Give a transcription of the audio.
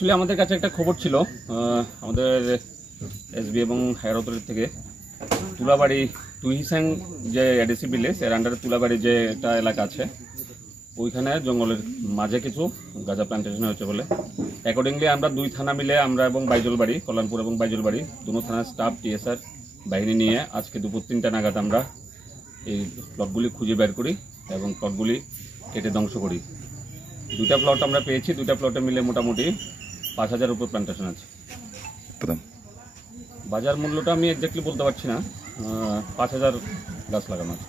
Actually আমাদের কাছে একটা খবর ছিল আমাদের এসবি এবং হায়ার অথরিটি থেকে তুলাবাড়ি তুহিসাং যে এডিসি ভিলেজ এর আন্ডারে তুলাবাড়ি যে একটা এলাকা আছে ওইখানে জঙ্গলের মাঝে কিছু গাঁজা প্লান্টেশন হয়েছে বলে অ্যাকর্ডিংলি আমরা দুই থানা মিলে আমরা এবং বাইজলবাড়ি কল্যাণপুর এবং বাইজলবাড়ি দুটো থানার স্টাফ টিএসআর বাহিনী নিয়ে আজকে দুপুর 3টা নাগাদ আমরা এই প্লটগুলি খুঁজে বের করি এবং প্লটগুলি কেটে ধ্বংস করি। 2টা প্লট আমরা পেয়েছি, 2টা প্লটে মিলে মোটামুটি 5,000 উপর প্লান্টেশন আছে। বাজার মূল্যটা আমি এক্স্যাক্টলি বলতে পারছি না, 5,000 গাছ লাগানো আছে।